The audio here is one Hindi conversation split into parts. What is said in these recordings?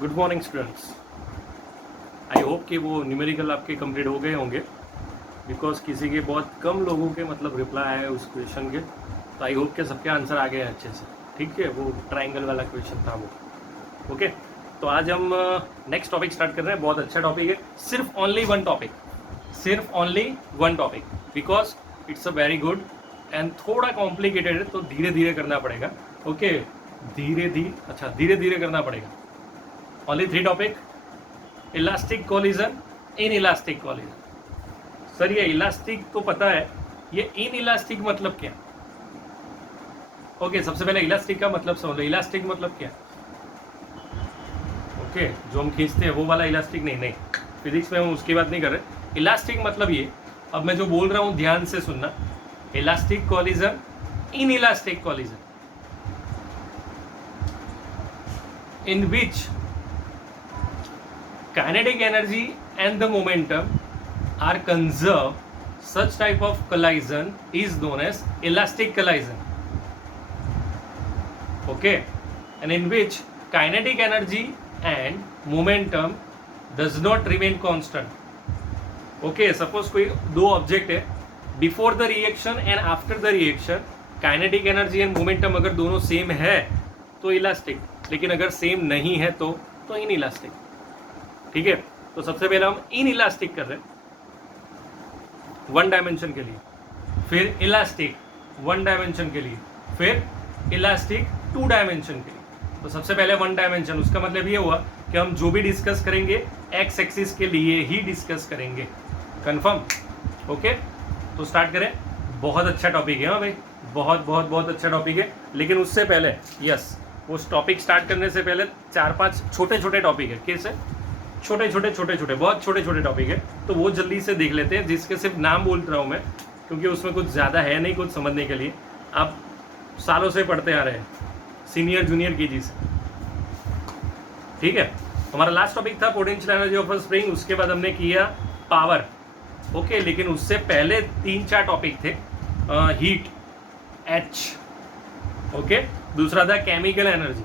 Good morning students. I hope कि वो न्यूमेरिकल आपके कंप्लीट हो गए होंगे, बिकॉज किसी के बहुत कम लोगों के मतलब रिप्लाई आए उस क्वेश्चन के। तो आई होप के सबके आंसर आ गए अच्छे से। ठीक है, वो ट्राइंगल वाला क्वेश्चन था वो। ओके, तो आज हम नेक्स्ट टॉपिक स्टार्ट कर रहे हैं। बहुत अच्छा टॉपिक है, सिर्फ ओनली वन टॉपिक, सिर्फ only one topic, because it's a very good and थोड़ा कॉम्प्लिकेटेड है, तो धीरे धीरे करना पड़ेगा। ओके, धीरे धीरे करना पड़ेगा। Only 3 topic. Elastic collision, in elastic collision. Sir ये इलास्टिक तो पता है, ये इन इलास्टिक मतलब क्या? ओके, सबसे पहले इलास्टिक का मतलब समझ लो। इलास्टिक मतलब क्या? ओके, जो हम खींचते हैं वो वाला इलास्टिक नहीं, फिजिक्स में हम उसकी बात नहीं कर रहे। इलास्टिक मतलब ये, अब मैं जो बोल रहा हूं ध्यान से सुनना। Elastic collision, in elastic collision, in which kinetic energy and the momentum are conserved, such type of collision is known as elastic collision. Okay, and in which kinetic energy and momentum does not remain constant. Okay, suppose कोई दो ऑब्जेक्ट है, before the reaction and after the reaction kinetic energy and momentum अगर दोनों सेम है तो इलास्टिक, लेकिन अगर सेम नहीं है तो इन इलास्टिक। ठीक है, तो सबसे पहले हम इन इलास्टिक कर रहे हैं वन डायमेंशन के लिए, फिर इलास्टिक वन डायमेंशन के लिए, फिर इलास्टिक टू डायमेंशन के लिए। तो सबसे पहले वन डायमेंशन, उसका मतलब ये हुआ कि हम जो भी डिस्कस करेंगे एक्स एक्सिस के लिए ही डिस्कस करेंगे। कंफर्म? ओके, तो स्टार्ट करें। बहुत अच्छा टॉपिक है, हाँ भाई, बहुत बहुत बहुत अच्छा टॉपिक है। लेकिन उससे पहले यस, उस टॉपिक स्टार्ट करने से पहले 4-5 छोटे छोटे टॉपिक है। कैसे? छोटे छोटे बहुत छोटे छोटे टॉपिक है, तो वो जल्दी से देख लेते हैं, जिसके सिर्फ नाम बोल रहा हूँ मैं, क्योंकि उसमें कुछ ज़्यादा है नहीं कुछ समझने के लिए। आप सालों से पढ़ते आ रहे हैं, सीनियर जूनियर केजी से। ठीक है, हमारा लास्ट टॉपिक था potential energy of a spring, उसके बाद हमने किया पावर। ओके, लेकिन उससे पहले 3-4 टॉपिक थे। हीट, एच, ओके, दूसरा था केमिकल एनर्जी,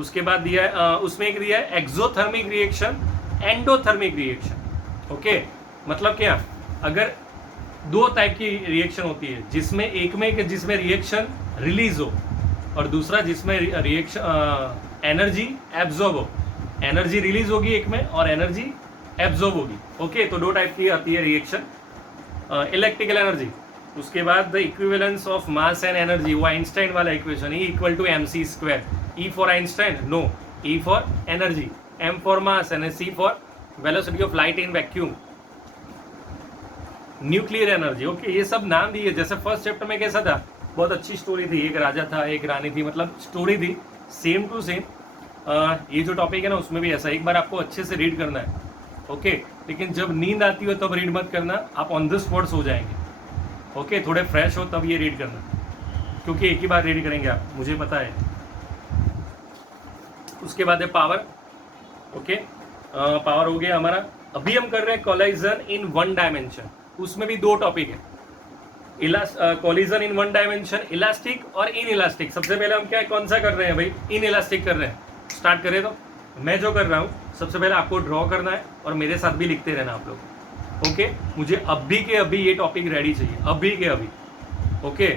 उसके बाद दिया उसमें एक दिया है exothermic reaction, endothermic reaction. Okay, मतलब क्या? अगर दो टाइप की रिएक्शन होती है, जिसमें एक में जिसमें रिएक्शन रिलीज हो और दूसरा जिसमें रिएक्शन एनर्जी एब्जॉर्ब हो। एनर्जी रिलीज होगी एक में और एनर्जी एब्जॉर्ब होगी। ओके, तो दो टाइप की आती है रिएक्शन। इलेक्ट्रिकल एनर्जी, उसके बाद the equivalence of mass and energy, वो आइंस्टाइन वाला equation, E equal to mc²। E for Einstein? No, E for energy, M for mass and C for velocity of light in vacuum. Nuclear energy. Okay, ये सब नाम दिए। जैसे फर्स्ट चैप्टर में कैसा था, बहुत अच्छी स्टोरी थी, एक राजा था एक रानी थी, मतलब स्टोरी थी सेम टू सेम। ये जो टॉपिक है ना, उसमें भी ऐसा, एक बार आपको अच्छे से रीड करना है। ओके, लेकिन जब नींद आती हो तब रीड मत करना, आप ऑन द स्पॉट सो जाएंगे। ओके, थोड़े फ्रेश हो तब ये रीड करना, क्योंकि एक ही बार रीड करेंगे आप, मुझे पता है। उसके बाद है पावर। ओके, पावर हो गया हमारा। अभी हम कर रहे हैं कोलिजन इन वन डायमेंशन, उसमें भी 2 टॉपिक है, collision in one dimension, elastic और इन इलास्टिक। सबसे पहले हम क्या कौन सा कर रहे हैं भाई? इन इलास्टिक कर रहे हैं। स्टार्ट करें तो मैं जो कर रहा हूँ, सबसे पहले आपको ड्रॉ करना है और मेरे साथ भी लिखते रहना आप लोग। ओके, मुझे अभी के अभी ये टॉपिक रेडी चाहिए, अभी के अभी। ओके,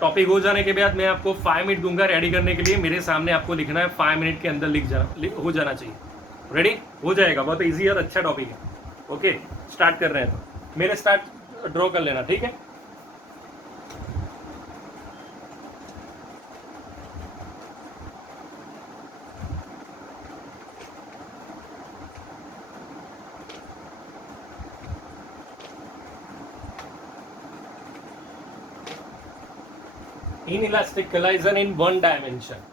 टॉपिक हो जाने के बाद मैं आपको 5 मिनट दूंगा रेडी करने के लिए, मेरे सामने आपको लिखना है, 5 मिनट के अंदर हो जाना चाहिए। रेडी हो जाएगा, बहुत इजी और अच्छा टॉपिक है। ओके, स्टार्ट कर रहे हैं, तो मेरे स्टार्ट ड्रॉ कर लेना, ठीक है? Inelastic collision in one dimension.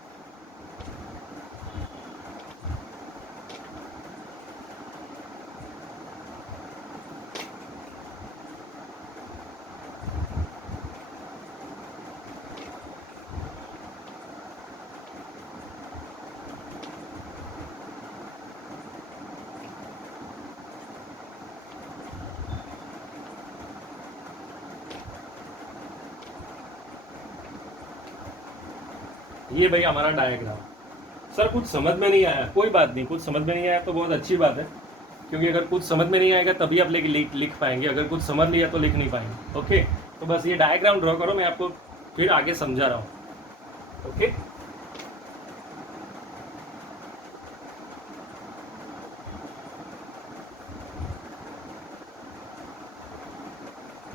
ये भाई हमारा डायग्राम, सर कुछ समझ में नहीं आया, कोई बात नहीं, कुछ समझ में नहीं आया तो बहुत अच्छी बात है, क्योंकि अगर कुछ समझ में नहीं आएगा तभी आप लिख पाएंगे, अगर कुछ समझ लिया तो लिख नहीं पाएंगे। ओके, तो बस ये डायग्राम ड्रॉ करो, मैं आपको फिर आगे समझा रहा हूँ। ओके,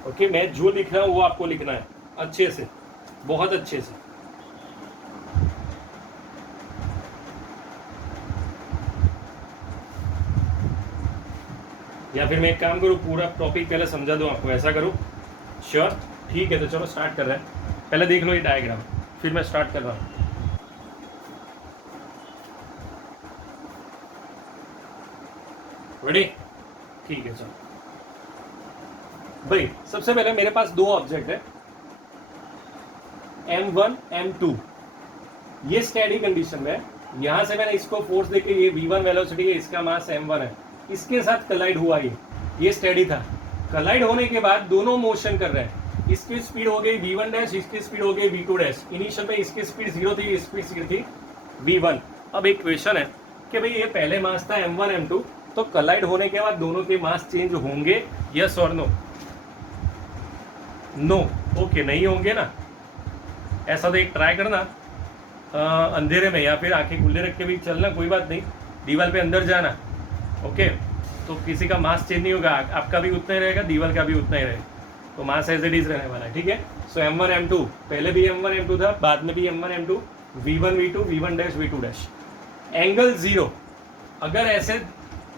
ओके, मैं जो लिख रहा हूँ वो आपको लिखना है अच्छे से, बहुत अच्छे से। या फिर मैं एक काम करूँ, पूरा टॉपिक पहले समझा दूँ आपको, ऐसा करूँ? श्योर, ठीक है, तो चलो स्टार्ट कर रहे हैं। पहले देख लो ये डायग्राम, फिर मैं स्टार्ट कर रहा हूँ। रेडी? ठीक है, चलो भाई, सबसे पहले मेरे पास दो ऑब्जेक्ट है, M1 M2। ये स्टेडी कंडीशन में, यहां से मैंने इसको फोर्स देके, ये V1 वेलोसिटी है, इसका मास M1 है, इसके साथ कलाइड हुआ, ये स्टेडी था। कलाइड होने के बाद दोनों मोशन कर रहे हैं, इसकी स्पीड हो गई V1 डैश, इसकी स्पीड हो गई V2 डैश। इनिशियल में इसकी स्पीड 0 थी, स्पीड थी V1। अब एक क्वेश्चन है कि भाई ये पहले मास था M1 M2, तो कलाइड होने के बाद दोनों के मास चेंज होंगे, यस और नो? नो, ओके, नहीं होंगे ना। ऐसा तो एक ट्राई करना, अंधेरे में या फिर आंखें खुले रख के भी चलना, कोई बात नहीं, दीवार पे अंदर जाना। ओके, तो किसी का मास चेंज नहीं होगा, आपका भी उतना ही रहेगा, दीवार का भी उतना ही रहेगा, तो मास एज इट इज रहने वाला है। ठीक है, सो M1 M2, पहले भी M1 M2 था, बाद में भी M1 M2, V1 V2, V1 dash V2 dash. Angle 0, अगर ऐसे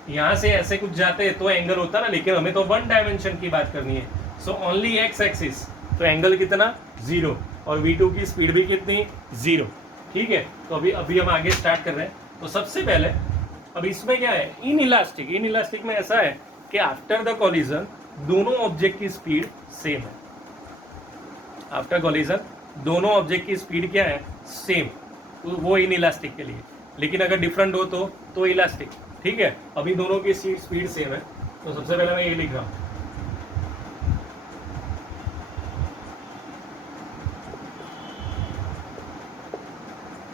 यहाँ से ऐसे कुछ जाते तो एंगल होता ना, लेकिन हमें तो वन डायमेंशन की बात करनी है, सो ओनली एक्स एक्सिस, तो एंगल कितना? 0, और V2 की स्पीड भी कितनी? 0। ठीक है, तो अभी हम आगे स्टार्ट कर रहे हैं। तो सबसे पहले अब इसमें क्या है, इन इलास्टिक में ऐसा है कि आफ्टर द कॉलिजन दोनों ऑब्जेक्ट की स्पीड सेम है। आफ्टर कॉलिजन दोनों ऑब्जेक्ट की स्पीड क्या है? सेम, तो वो इन इलास्टिक के लिए। लेकिन अगर डिफरेंट हो तो इलास्टिक। ठीक है, अभी दोनों की स्पीड सेम है, तो सबसे पहले मैं ये लिख रहा हूँ,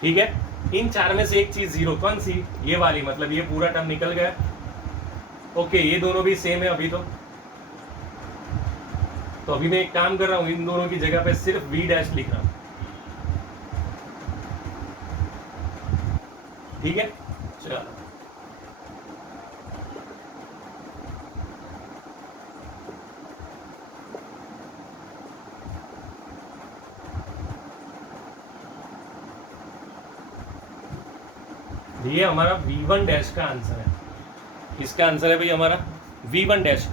ठीक है। इन चार में से एक चीज 0, कौन सी? ये वाली, मतलब ये पूरा टर्म निकल गया। ओके, ये दोनों भी सेम है अभी तो अभी मैं एक काम कर रहा हूं, इन दोनों की जगह पे सिर्फ V डैश लिख रहा हूं। ठीक है, चलो ये हमारा V1 डैश का आंसर है। इसका आंसर है भाई हमारा V1 डैश।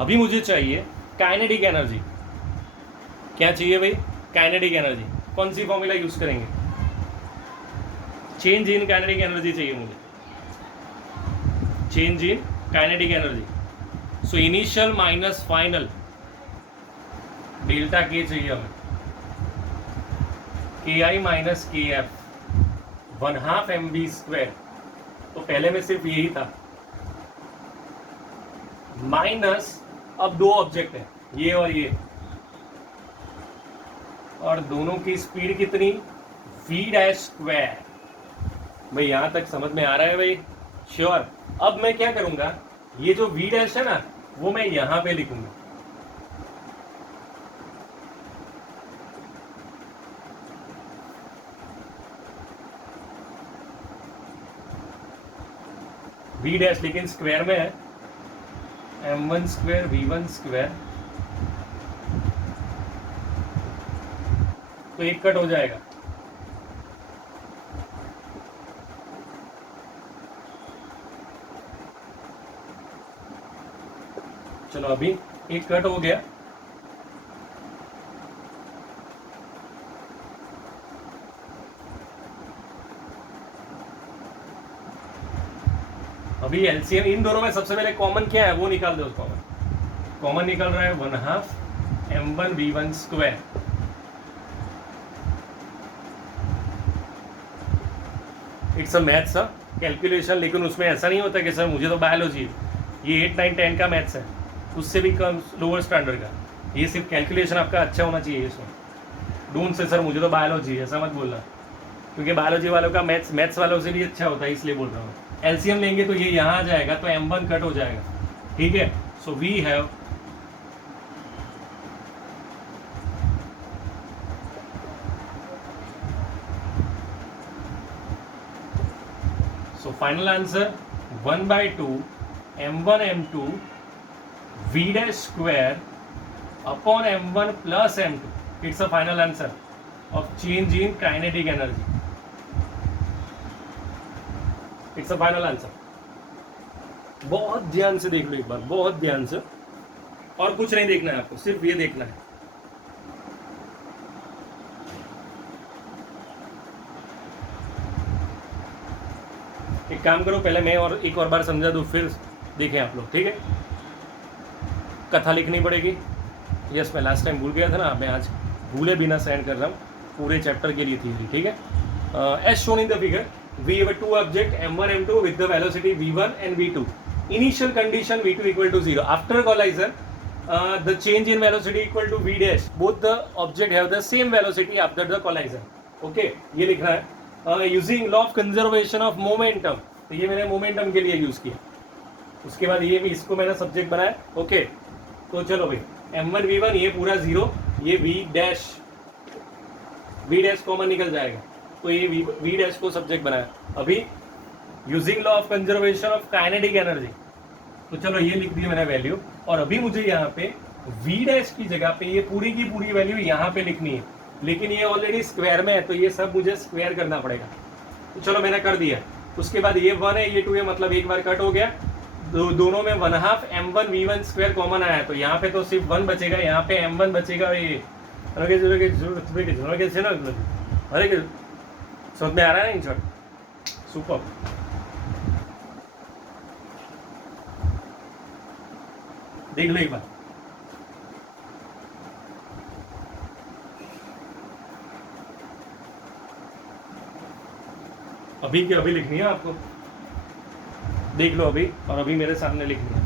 अभी मुझे चाहिए काइनेटिक एनर्जी। क्या चाहिए भाई? Kinetic energy. कौन सी फॉर्मूला यूज करेंगे? चेंज इन काइनेटिक एनर्जी चाहिए मुझे, change in kinetic energy. So initial minus final delta के चाहिए हमें, के आई माइनस के एफ 1/2 mv²। तो पहले में सिर्फ यही था, माइनस, अब दो ऑब्जेक्ट है, ये और ये, और दोनों की स्पीड कितनी? v dash square. भाई यहां तक समझ में आ रहा है भाई? श्योर। अब मैं क्या करूंगा, ये जो v डैश है ना, वो मैं यहां पे लिखूंगा, v डैश, लेकिन स्क्वायर में है, m1² v1², तो एक कट हो जाएगा। चलो अभी एक कट हो गया। अभी एलसीएम इन दोनों में सबसे पहले कॉमन क्या है वो निकाल दो। कॉमन निकल रहा है 1/2 m1 v1²। It's a maths calculation, लेकिन उसमें ऐसा नहीं होता कि सर मुझे तो बायोलॉजी, ये 8, 9, 10 का मैथ्स है, उससे भी कम लोअर स्टैंडर्ड का। ये सिर्फ कैलकुलेशन आपका अच्छा होना चाहिए इसमें। डोंट से सर मुझे तो बायोलॉजी, ऐसा मत बोलना। क्योंकि बायोलॉजी वालों का मैथ्स वालों से भी अच्छा होता है, इसलिए बोल रहा हूँ। एलसीएम लेंगे तो ये यहाँ आ जाएगा, तो m1 कट हो जाएगा, ठीक है। So we have final answer 1/2 m1 m2 v dash square upon m1 plus m2. It's a final answer of change in kinetic energy. It's a final answer. बहुत ध्यान से देख लो एक बार, बहुत ध्यान से, और कुछ नहीं देखना है आपको, सिर्फ ये देखना है। एक काम करो, पहले मैं और एक और बार समझा दूं, फिर देखें आप लोग, ठीक है। कथा लिखनी पड़ेगी। यस, मैं लास्ट टाइम भूल गया था ना, मैं आज भूले बिना सेंड कर रहा हूँ पूरे चैप्टर के लिए थ्योरी, ठीक है। As shown in the figure, we have two object m1 m2 with the velocity v1 and v2. Initial condition v2 equal to 0. After collision, the change in velocity equal to v dash. Both the object have the same velocity after the collision. Okay, ये लिखना है। Using law of conservation of momentum, तो ये मैंने मोमेंटम के लिए यूज किया। उसके बाद ये भी, इसको मैंने सब्जेक्ट बनाया। ओके, तो चलो भाई, m1 v1 ये पूरा 0, ये v डैश कॉमन निकल जाएगा, तो ये v डैश को सब्जेक्ट बनाया। अभी using law of conservation of kinetic energy, तो चलो ये लिख दी मैंने वैल्यू, और अभी मुझे यहाँ पे v डैश की जगह पे ये पूरी की पूरी वैल्यू यहाँ पे लिखनी है, लेकिन ये ऑलरेडी स्क्वायर में है, तो ये सब मुझे स्क्वायर करना पड़ेगा। तो चलो मैंने कर दिया। उसके बाद ये 1 है, ये 2 है, मतलब एक बार कट हो गया, दोनों में 1/2 m1 v1 स्क्वायर कॉमन आया, तो यहाँ पे तो सिर्फ 1 बचेगा, यहाँ पे m1 बचेगा। ये अरे समझ में आ रहा है ना इन शॉर्ट? सुपर। देख लो एक बार, अभी के अभी लिखनी है आपको, देख लो अभी, और अभी मेरे सामने लिखनी है।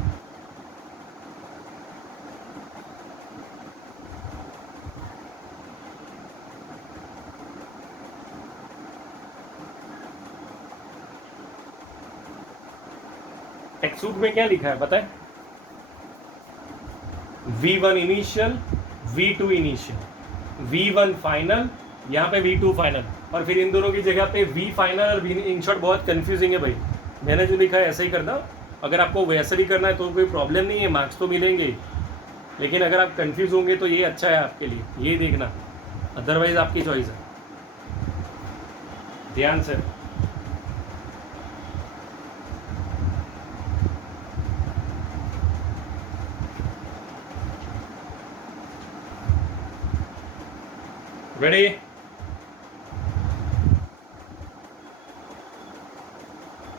टेक्स्ट में क्या लिखा है पता है? v1 initial, v2 initial, v1 final, यहाँ पे v2 फाइनल, और फिर इन दोनों की जगह पे v फाइनल और v इन शॉर्ट। बहुत कंफ्यूजिंग है भाई, मैंने जो लिखा है ऐसे ही करना। अगर आपको वैसे भी करना है तो कोई प्रॉब्लम नहीं है, मार्क्स तो मिलेंगे, लेकिन अगर आप कंफ्यूज होंगे तो ये अच्छा है आपके लिए, ये देखना, अदरवाइज आपकी चॉइस है। ध्यान से, रेडी?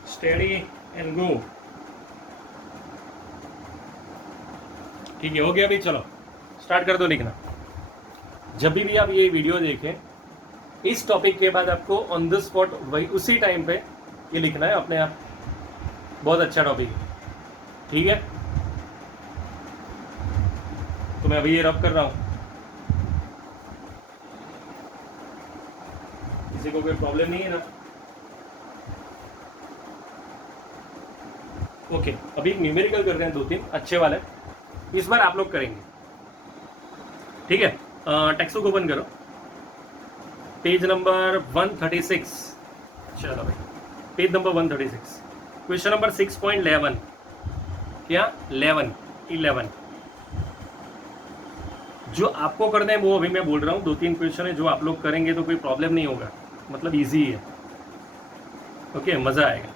Steady and go. ठीक है, हो गया अभी, चलो स्टार्ट कर दो लिखना। जब भी आप ये वीडियो देखें, इस टॉपिक के बाद आपको ऑन द स्पॉट वही उसी टाइम पे ये लिखना है अपने आप। बहुत अच्छा टॉपिक है, ठीक है। तो मैं अभी ये रब कर रहा हूँ, किसी को कोई प्रॉब्लम नहीं है ना? ओके, अभी न्यूमेरिकल कर रहे हैं 2-3 अच्छे वाले, इस बार आप लोग करेंगे, ठीक है। टेक्स्ट बुक ओपन करो, पेज नंबर 136। चलो भाई, पेज नंबर 136, क्वेश्चन नंबर 6.11। क्या 11 जो आपको करना है वो अभी मैं बोल रहा हूँ। 2-3 क्वेश्चन है जो आप लोग करेंगे तो कोई प्रॉब्लम नहीं होगा, मतलब इजी है। ओके, मजा आएगा।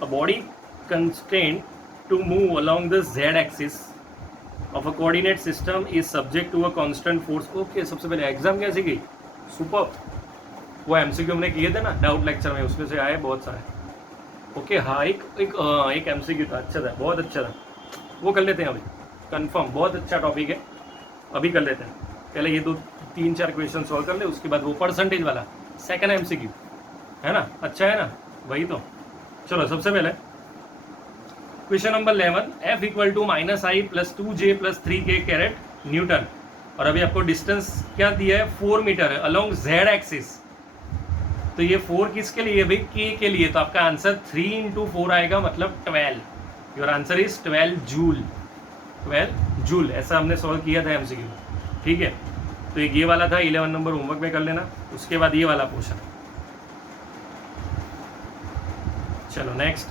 A body constrained to move along the z-axis of a coordinate system is subject to a constant force. Okay, सबसे पहले एग्जाम कैसी गई? सुपर। वो एमसीक्यू हमने किए थे ना डाउट लेक्चर में, उसमें से आए बहुत सारे। ओके, हाँ, एक एमसीक्यू था, अच्छा था, बहुत अच्छा था, वो कर लेते हैं अभी कंफर्म। बहुत अच्छा टॉपिक है, अभी कर लेते हैं। पहले ये 2-3-4 क्वेश्चन सॉल्व कर ले, उसके बाद वो परसेंटेज वाला सेकंड एमसीक्यू है ना, अच्छा है ना, वही तो। चलो सबसे पहले question number 11, F = -i + 2j + 3k caret newton और अभी आपको डिस्टेंस क्या दिया है 4 मीटर है अलोंग जेड एक्सिस। तो ये 4 किसके लिए भाई, के के लिए। तो आपका आंसर 3 इंटू 4 आएगा, मतलब 12। Your answer is 12 joule. 12 joule ऐसा हमने सॉल्व किया था एमसीक्यू, ठीक है। तो ये वाला था 11 नंबर होमवर्क में कर लेना। उसके बाद ये वाला क्वेश्चन, चलो next.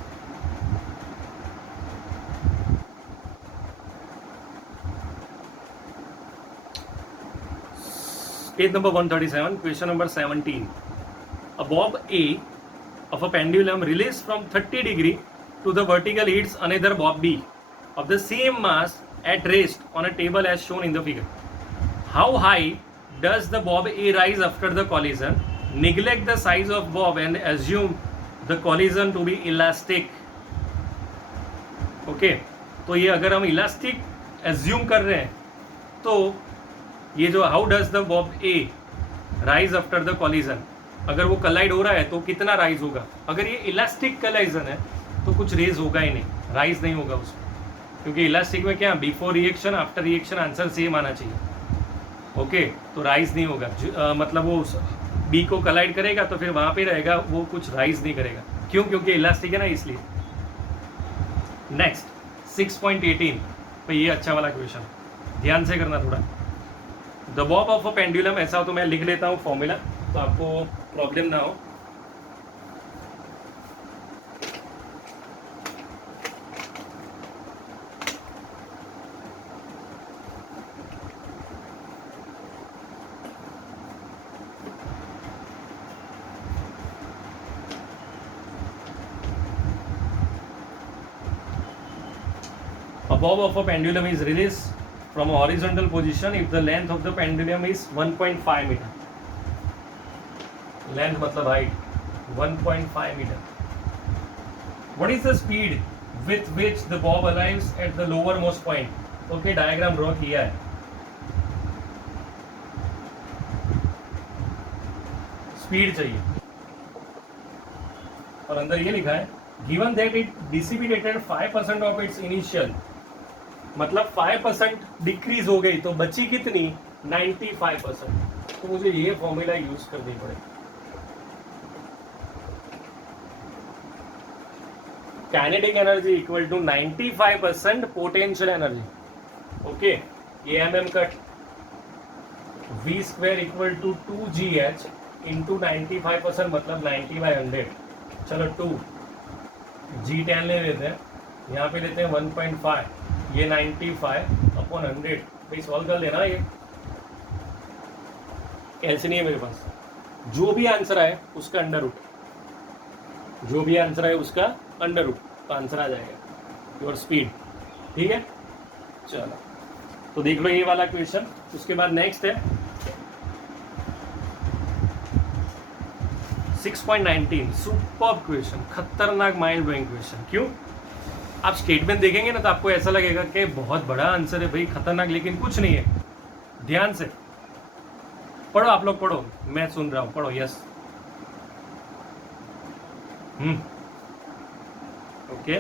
Page number 137, question number 17। A bob A of a pendulum released from 30 degree to the vertical hits another bob B of the same mass at rest on a table as shown in the figure. How high does the bob A rise after the collision? Neglect the size of bob and assume the collision to be elastic. Okay, तो ये अगर हम इलास्टिक एज्यूम कर रहे हैं तो ये जो how does the Bob A rise after the collision, अगर वो कलाइड हो रहा है तो कितना राइज होगा। अगर ये इलास्टिक कलाइजन है तो कुछ रेज होगा ही नहीं, राइज नहीं होगा उसमें, क्योंकि इलास्टिक में क्या before reaction after reaction answer same आना चाहिए। ओके, तो राइज नहीं होगा। मतलब वो बी को कलाइड करेगा तो फिर वहाँ पे रहेगा, वो कुछ राइज नहीं करेगा। क्यों? क्योंकि इलास्टिक है ना, इसलिए। नेक्स्ट 6.18 पे ये अच्छा वाला क्वेश्चन, ध्यान से करना थोड़ा। The Bob of a pendulum, ऐसा हो तो मैं लिख लेता हूँ फॉर्मूला तो आपको प्रॉब्लम ना हो। A bob of a pendulum is released from a horizontal position if the length of the pendulum is 1.5 meter. Length मतलब height 1.5 meter. What is the speed with which the bob arrives at the lowermost point? Okay, diagram draw किया है। स्पीड चाहिए और अंदर ये लिखा है given that it dissipated 5% of its initial, मतलब 5% डिक्रीज हो गई तो बची कितनी 95%। तो मुझे ये फॉर्मूला यूज करनी पड़ेगी। Kinetic energy equal to 95% potential energy. Okay, ये mm cut v square equal to 2gh into 95% मतलब 90/100। चलो 2 g10 ले लेते हैं, यहाँ पे लेते हैं 1.5, ये 95/100। भाई सॉल्व कर लेना, ये कैसे नहीं है मेरे पास। जो भी आंसर आए उसका अंडर रूट, जो भी आंसर आए उसका अंडर रूट, तो आंसर आ जाएगा योर स्पीड। ठीक है, चलो तो देख लो ये वाला क्वेश्चन। उसके बाद नेक्स्ट है 6.19, सुपर्ब क्वेश्चन, खतरनाक माइंड ब्लोइंग क्वेश्चन। क्यों? आप स्टेटमेंट देखेंगे ना तो आपको ऐसा लगेगा कि बहुत बड़ा आंसर है भाई, खतरनाक, लेकिन कुछ नहीं है। ध्यान से पढ़ो, आप लोग पढ़ो, मैं सुन रहा हूं, पढ़ो। यस, ओके,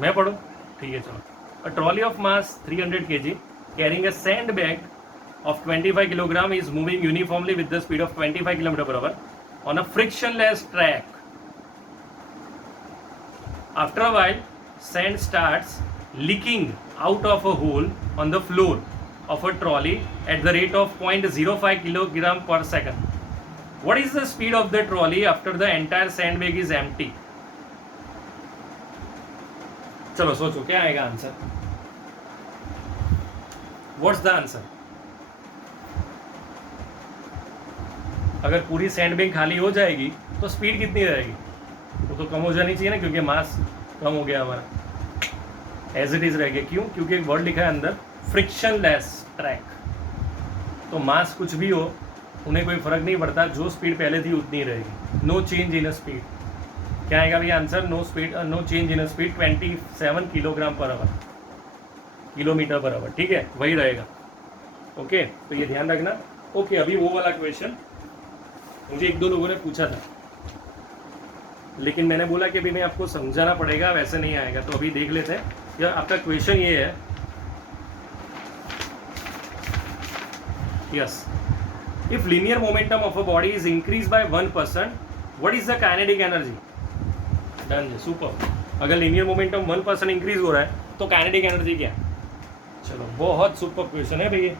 मैं पढ़ू, ठीक है चलो। A trolley of mass 300 kg carrying a sand bag of 25 kilogram is moving uniformly with the speed of 25 km/h on a frictionless track. After a while, sand starts leaking out of a hole on the floor of a trolley at the rate of 0.05 kg per second. What is the speed of the trolley after the entire sandbag is empty? चलो सोचो क्या आएगा आंसर। What's the answer? अगर पूरी सैंडबैग खाली हो जाएगी तो स्पीड कितनी रहेगी? वो तो कम हो जानी चाहिए ना, क्योंकि मास कम हो गया हमारा, एज इट इज रह गया। क्यों? क्योंकि एक वर्ड लिखा है अंदर फ्रिक्शनलेस ट्रैक, तो मास कुछ भी हो उन्हें कोई फर्क नहीं पड़ता, जो स्पीड पहले थी उतनी रहेगी। No change in speed. क्या आएगा भैया answer? No speed, no change in speed 27 kg/h, kilometre per hour. ठीक है, वही रहेगा। ओके, तो ये ध्यान रखना। ओके, अभी वो वाला क्वेश्चन मुझे एक दो लोगों ने पूछा था, लेकिन मैंने बोला कि अभी मैं आपको समझाना पड़ेगा, वैसे नहीं आएगा। तो अभी देख लेते हैं। यह आपका क्वेश्चन ये है, yes, if linear momentum of a body is increase by 1%, what is the kinetic energy? Done, super. अगर लिनियर मोमेंटम 1% इंक्रीज हो रहा है तो काइनेटिक एनर्जी क्या? चलो, बहुत सुपर क्वेश्चन है भैया।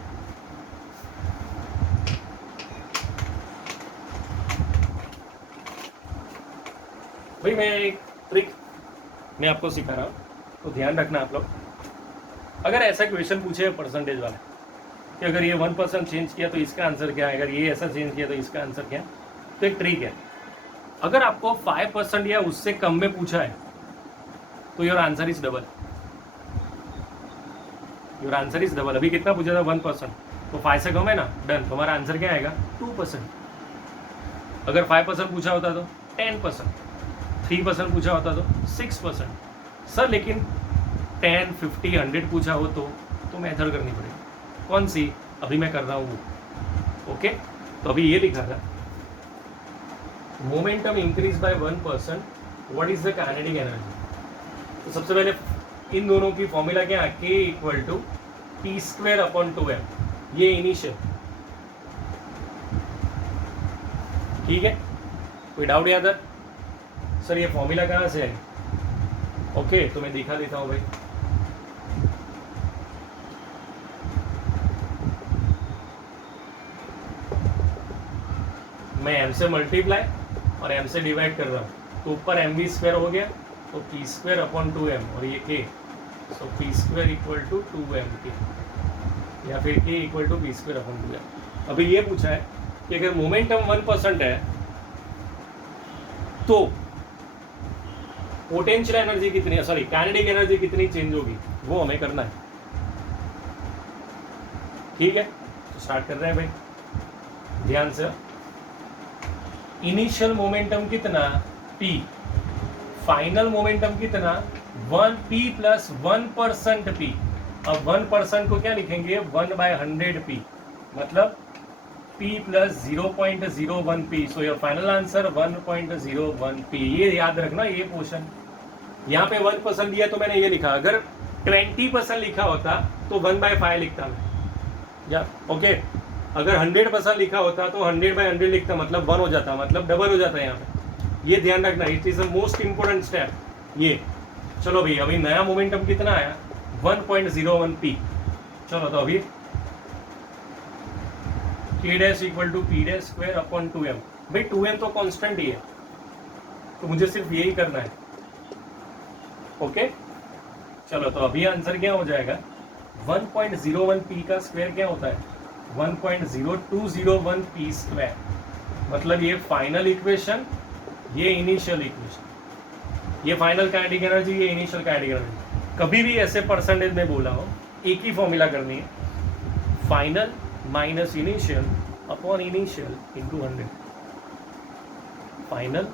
भाई मैं एक ट्रिक मैं आपको सिखा रहा हूँ, तो ध्यान रखना आप लोग। अगर ऐसा क्वेश्चन पूछे परसेंटेज वाला कि अगर ये 1% चेंज किया तो इसका आंसर क्या है, अगर ये ऐसा चेंज किया तो इसका आंसर क्या है, तो एक ट्रिक है। अगर आपको 5% या उससे कम में पूछा है तो your answer is double. Your answer is double. अभी कितना पूछा था? 1%, तो 5 से कम है ना, डन। तुम्हारा आंसर क्या आएगा? 2%। अगर 5% पूछा होता तो 10%, 3% पूछा होता तो 6%। सर लेकिन 10, 50, 100 पूछा हो तो मेथड करनी पड़ेगी। कौन सी? अभी मैं कर रहा हूँ वो। ओके, तो अभी ये लिखा था momentum increase by 1%, what is the kinetic energy? तो सबसे पहले इन दोनों की फॉर्मूला क्या है? K equal to P²/2m। ये इनिशियल, ठीक है? कोई डाउट याद है? सर ये फॉर्मूला कहाँ से है? ओके, तो मैं दिखा देता हूँ भाई। मैं m से मल्टीप्लाई और m से डिवाइड कर रहा हूँ, तो ऊपर mv² हो गया, तो P²/2m, और ये K, so P² equal to 2mk, या फिर K इक्वल टू P²/2m। अभी ये पूछा है कि अगर मोमेंटम 1% है तो पोटेंशियल एनर्जी कितनी, सॉरी काइनेटिक एनर्जी कितनी चेंज होगी, वो हमें करना है। ठीक है, तो स्टार्ट कर रहे हैं भाई ध्यान से। इनिशियल मोमेंटम कितना? P। फाइनल मोमेंटम कितना? 1p plus 1% P। अब 1% को क्या लिखेंगे? 1/100p, मतलब P plus 0.01p। So your final answer 1.01p। ये याद रखना, ये पोर्शन यहाँ पे 1% दिया तो मैंने ये लिखा। अगर 20% लिखा होता तो 1/5 लिखता मैं, या ओके। अगर 100% लिखा होता तो 100/100 लिखता, मतलब 1 हो जाता, मतलब डबल हो जाता है यहाँ पे। ये ध्यान रखना, it is the most important step ये। चलो भाई, अभी नया मोमेंटम कितना आया? 1.01p। चलो तो अभी K' इक्वल टू P'²/2m। भाई 2m तो कांस्टेंट ही है, तो मुझे सिर्फ यही करना है। ओके, चलो तो अभी आंसर क्या हो जाएगा? 1.01p का स्क्वायर क्या होता है? 1.0201p²। मतलब ये फाइनल इक्वेशन, ये इनिशियल इक्वेशन, ये फाइनल काइनेटिक एनर्जी, ये इनिशियल काइनेटिक एनर्जी। कभी भी ऐसे परसेंटेज में बोला हो, एक ही फॉर्मूला करनी है, final minus initial upon initial into 100। Final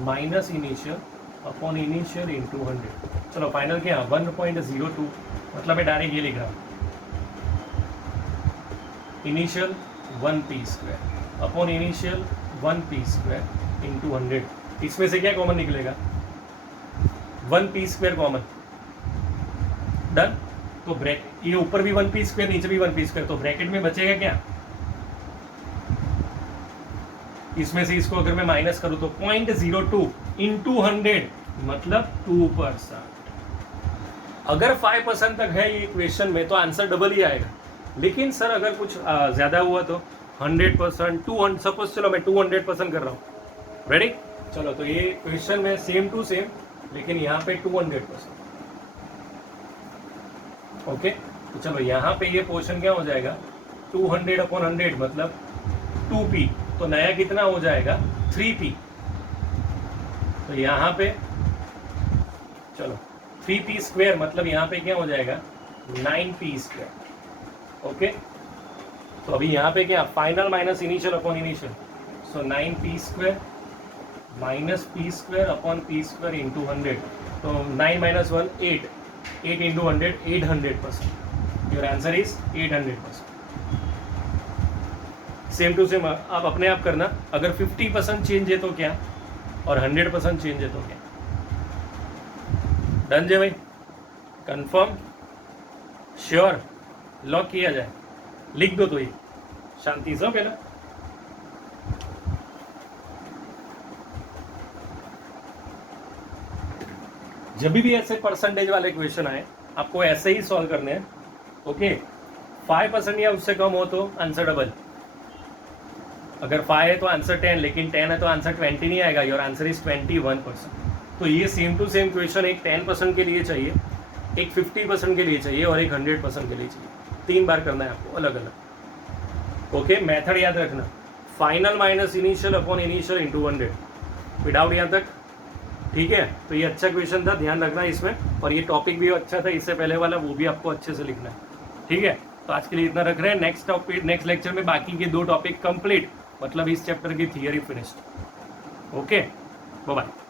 minus initial upon initial into 100। चलो फाइनल क्या? 1.02, मतलब मैं डायरेक्ट ये लिख रहा हूँ, initial 1p² upon initial 1p² into 100। इसमें से क्या कॉमन निकलेगा? 1p² common, done. तो ब्रैकेट, ये ऊपर भी 1p², नीचे भी 1p², तो ब्रैकेट में बचेगा क्या? इसमें से इसको अगर मैं माइनस करूं तो 0.02 इंटू 100, मतलब 2%। अगर 5% तक है ये क्वेश्चन में तो आंसर डबल ही आएगा। लेकिन सर अगर कुछ ज्यादा हुआ तो 100%, 200, सपोज चलो मैं 200% कर रहा हूँ। रेडी? चलो तो ये क्वेश्चन में सेम टू सेम, लेकिन यहाँ पे 200%। ओके, तो चलो यहाँ पे ये पोर्शन क्या हो जाएगा? 200/100 मतलब 2p, तो नया कितना हो जाएगा? 3p। तो यहाँ पे चलो 3p² मतलब यहाँ पे क्या हो जाएगा? 9p²। ओके, तो अभी यहाँ पे क्या? Final minus initial upon initial, so 9p² minus p² upon p² into 100। तो 9 - 1 8, 8 into 100 800%। Your answer is 800%। Same to same आप अपने आप करना। अगर 50% चेंज है तो क्या, और 100% चेंज है तो क्या। डन जे भाई? कंफर्म? श्योर? लॉक किया जाए, लिख दो तो ये शांति से पहले। जब भी ऐसे परसेंटेज वाले क्वेश्चन आए आपको ऐसे ही सॉल्व करने हैं। ओके, 5% या उससे कम हो तो आंसर डबल, अगर 5 है तो आंसर 10, लेकिन 10 है तो आंसर 20 नहीं आएगा, योर आंसर इज 21%। तो ये सेम टू सेम क्वेश्चन एक 10% के लिए चाहिए, एक 50% के लिए चाहिए और एक 100% के लिए चाहिए। 3 बार करना है आपको अलग अलग। ओके, मेथड याद रखना, final minus initial upon initial into 100। Without यहाँ तक, ठीक है। तो ये अच्छा क्वेश्चन था, ध्यान रखना इसमें, और ये टॉपिक भी अच्छा था इससे पहले वाला, वो भी आपको अच्छे से लिखना है, ठीक है। तो आज के लिए इतना रख रहे हैं। नेक्स्ट टॉपिक, नेक्स्ट लेक्चर में बाकी के 2 टॉपिक कंप्लीट, मतलब इस चैप्टर की theory finished. Okay, bye bye.